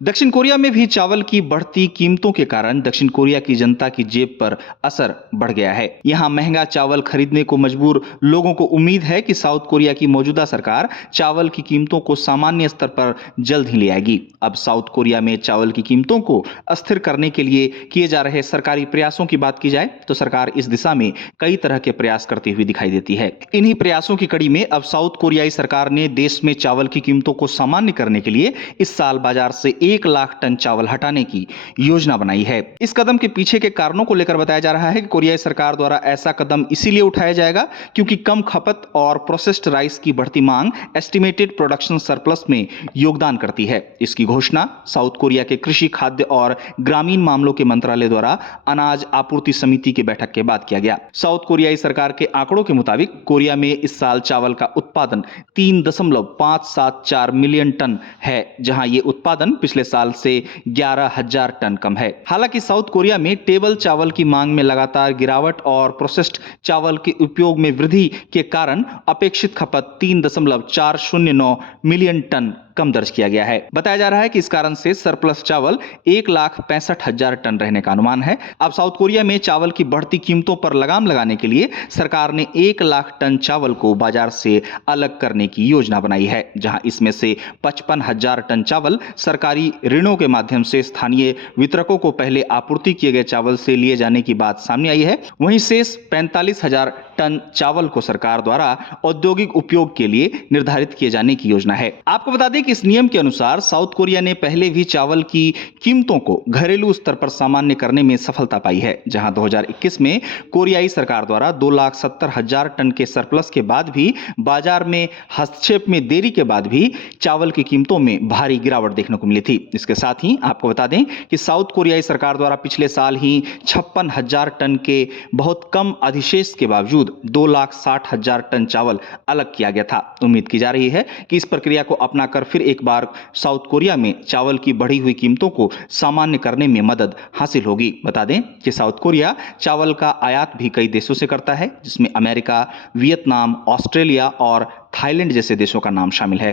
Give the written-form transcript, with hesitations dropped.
दक्षिण कोरिया में भी चावल की बढ़ती कीमतों के कारण दक्षिण कोरिया की जनता की जेब पर असर बढ़ गया है। यहाँ महंगा चावल खरीदने को मजबूर लोगों को उम्मीद है कि साउथ कोरिया की मौजूदा सरकार चावल की कीमतों को सामान्य स्तर पर जल्द ही ले आएगी। अब साउथ कोरिया में चावल की कीमतों को अस्थिर करने के लिए किए जा रहे सरकारी प्रयासों की बात की जाए तो सरकार इस दिशा में कई तरह के प्रयास करती हुई दिखाई देती है। इन्हीं प्रयासों की कड़ी में अब साउथ कोरियाई सरकार ने देश में चावल की कीमतों को सामान्य करने के लिए इस साल बाजार से 1 लाख टन चावल हटाने की योजना बनाई है। इस कदम के पीछे के कारणों को लेकर बताया जा रहा है कि कोरियाई सरकार द्वारा ऐसा कदम इसीलिए उठाया जाएगा क्योंकि कम खपत और प्रोसेस्ड राइस की बढ़ती मांग एस्टिमेटेड प्रोडक्शन सरप्लस में योगदान करती है। इसकी घोषणा साउथ कोरिया के कृषि, खाद्य और ग्रामीण मामलों के मंत्रालय द्वारा अनाज आपूर्ति समिति की बैठक के बाद किया गया। साउथ कोरियाई सरकार के आंकड़ों के मुताबिक कोरिया में इस साल चावल का उत्पादन 3.574 मिलियन टन है, जहां यह उत्पादन पिछले साल से 11,000 टन कम है। हालांकि साउथ कोरिया में टेबल चावल की मांग में लगातार गिरावट और प्रोसेस्ड चावल के उपयोग में वृद्धि के कारण अपेक्षित खपत 3.409 मिलियन टन कम दर्ज किया गया है। बताया जा रहा है कि इस कारण से सरप्लस चावल 1,65,000 टन रहने का अनुमान है। अब साउथ कोरिया में चावल की बढ़ती कीमतों पर लगाम लगाने के लिए सरकार ने 1 लाख टन चावल को बाजार से अलग करने की योजना बनाई है, जहां इसमें से 55,000 टन चावल सरकारी ऋणों के माध्यम से स्थानीय वितरकों को पहले आपूर्ति किए गए चावल से लिए जाने की बात सामने आई है। वहीं शेष 45,000 टन चावल को सरकार द्वारा औद्योगिक उपयोग के लिए निर्धारित किए जाने की योजना है। आपको बता दें कि इस नियम के अनुसार साउथ कोरिया ने पहले भी चावल की कीमतों को घरेलू स्तर पर सामान्य करने में सफलता पाई है, जहां 2021 में कोरियाई सरकार द्वारा 2,70,000 टन के सरप्लस के बाद भी बाजार में हस्तक्षेप में देरी के बाद भी चावल की कीमतों में भारी गिरावट देखने को मिली थी। इसके साथ ही आपको बता दें कि साउथ कोरियाई सरकार द्वारा पिछले साल ही 56,000 टन के बहुत कम अधिशेष के बावजूद 2,60,000 टन चावल अलग किया गया था। उम्मीद की जा रही है कि इस प्रक्रिया को अपनाकर फिर एक बार साउथ कोरिया में चावल की बढ़ी हुई कीमतों को सामान्य करने में मदद हासिल होगी। बता दें कि साउथ कोरिया चावल का आयात भी कई देशों से करता है, जिसमें अमेरिका, वियतनाम, ऑस्ट्रेलिया और थाईलैंड जैसे देशों का नाम शामिल है।